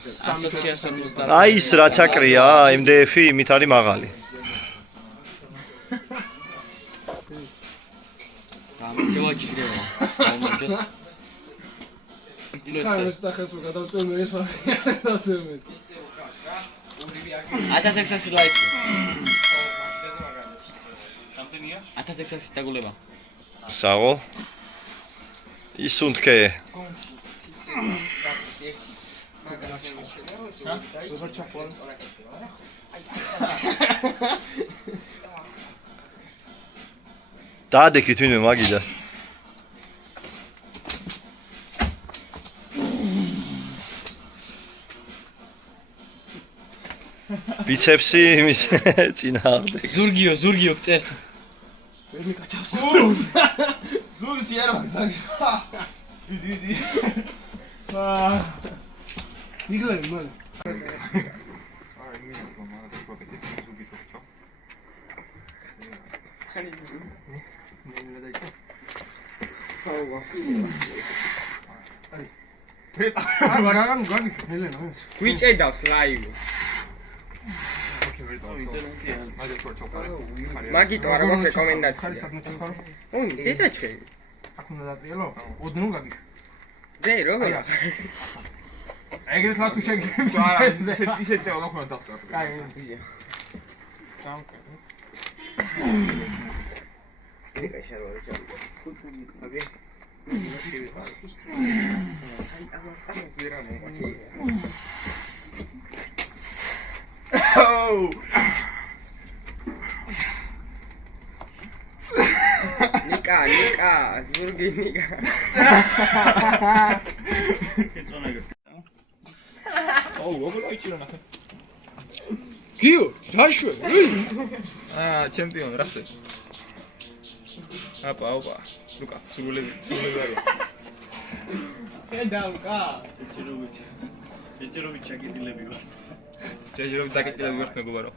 აი ის რაც აკრია, MDF-ი იმით არის მაღალი. Sago. Isundke. დაადექით ვინმე მაგიდას. ბიცეპსი იმის წინააღმდეგ. ზურგიო წერს. ვერ მიკაჩავს. ზურგში არ მაგზარი. დიდი. მიგლები მან. აი მინაც მამა და პროფიტი ზურგის ოქჩო. ხანი. მე დაიჭა. აი. მაგარამ გაგის ნელენა. გვიჭედავს ლაივი. მაგიტო არ მაქვს რეკომენდაცია. ой, დედა ჩემი. აქ უნდა დატრიალო? ოდნო გაგიშვი. ზე როგორ? ეგრეთ რა თუ შეგები? არა, ისე წევა მოხდა დასწრაფი. კაი, ვიჟე. გამკეთეს. ეგ შარვარი ჩავი. აბე. ნიკა, ზურგი ნიკა. აუ, როგორ აიჭირა ნახე. გიო, დაშვე. ჩემპიონი რა ხდება? ოპა. ლუკა, სულები არის. კედავკა. შეჯერობით ჩაკეტილები ვარ. შეჯერობით დაკეტილები ვარ მეგობარო.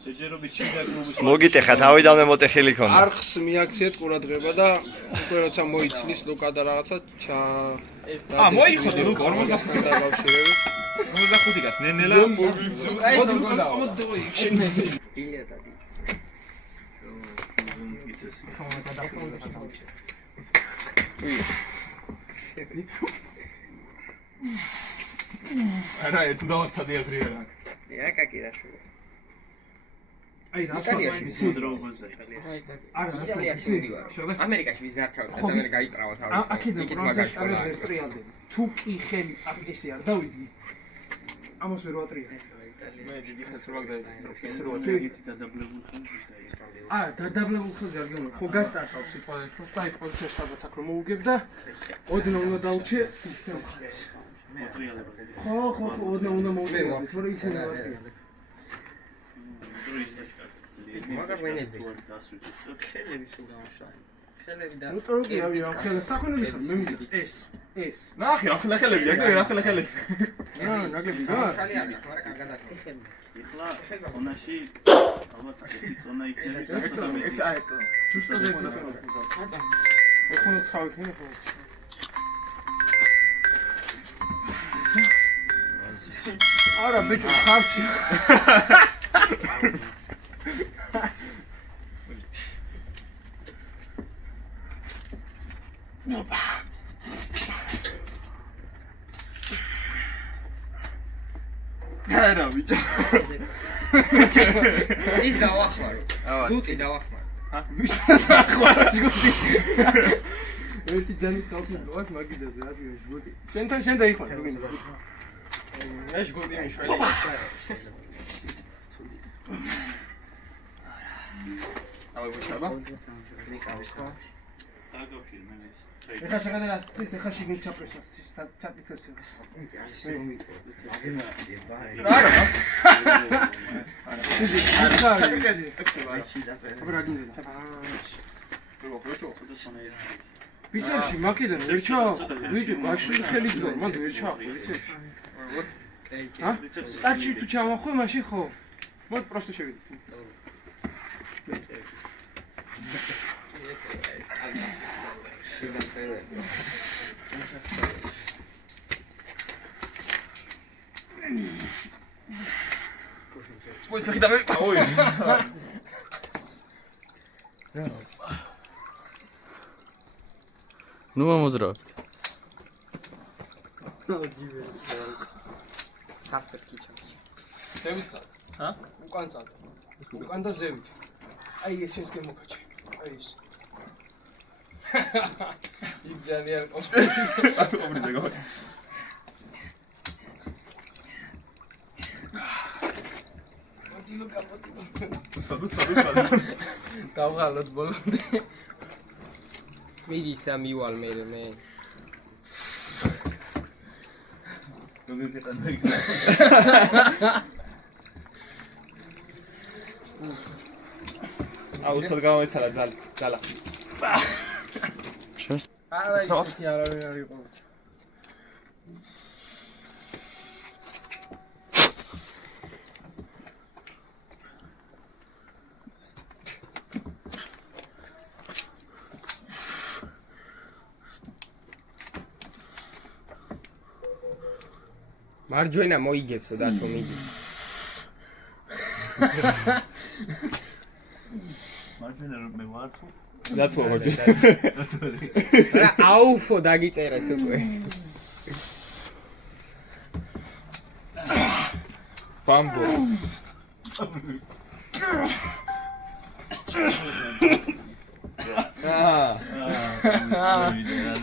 შეჯერობით შეგაკრუბის. მოგიტეხა თავიდანვე მოტეხილი ქონდა. არხს მიაქციეთ ყურადღება და უკვე როცა მოიცნის ლუკა და რაღაცა მოიხოდე ლუკა 50-დან დაბავშვირებით. 55 გას ნენელა. აი ეს როგორ იქნეს? ბილეთადი. არა, თუ დავაცადე აზრი არა. აკაკირაშო. აი რა იტალიაში არა იტალიაში ვარ. ამერიკაში ვიზარჩავთ და ამერიკა გაიტრავა თავის. აქედან პროცესს არის ვერ ტრიალდები. თუ კი ხელი ესე არ დავიდი. ამას ვერ ვატრიალე. მე დიდი ხელს რო მაგდა ეს რო დადაბლებულ ხელზე არ გეუბნები. ხო გასტარტავ სიტყვაზე. საით პროცესს სადაც აქ რომ მოუგებ და ოდნავ უნდა დაუჩე ხო, ოდნავ უნდა მოუგებ. თორე ისე არ ვატრიალე. მაგარ ვენეზე ხელები სულ გამშაი. ხელები და უტროკი ავი ხელს საქმეები ხარ მე მიდის ეს ნახე რა ხელები აგე რა ხელები ნაგები რა ხალი ამი მაგრამ კარგად აქ ეხლა ზონაში ალბათ ერთი ზონა იქნება. ზუსტად ერთი ზონა. ეხლა ხავით ხო? არა ბიჭო ხავჭი. არა ბიჭო. ის დავახმარო. გუტი დავახმარო. ერთი ჯანის კავშირი გვაქვს მაგიდაზე რა თქმა უნდა გუტი. შენ დაიხმარ თუ გინდა. ეს გუტი მიშველი. აი ვუჩაბა. ეხლა შეგადე ეს ეხლა შეგინ ჩაპრესა ჩაპისებს. ბიცებში მაგიდან ვერ ჩავა. ვიჭი გაშლი ხელი გდო, მანდ ვერ ჩავა ბიცებში. სტარტში თუ ჩავახვე, მაშინ ხო. მოდ პროსტო შევიდე. მოი ფეხი და მე ოი. ნუ მომოძრავ. საფერ კიჩაში. ზევით. ჰა? უკან წად. უკან და ზევით. აი ეს ეს გემოქაჩი. აი ეს. იქ ძალიან ოპრიზე გო. სვადუ. გავღალოთ ბოლომდე. მიდის ამივალ მე. როგორ გეტანმე. აუსად გამოიცალა ძალა. არა ისეთი არავინ არ იყო. მარჯვენა მოიგებსო დათო მიდი. მარჯვენა მე ვარ თუ დათო მარჯვენა. რა აუფო დაგიწერეს უკვე. ბამბო.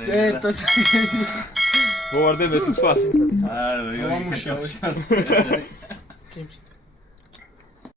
ჭერტო საგეში. მოვარდე მეც თქვა. მომუშავე. აა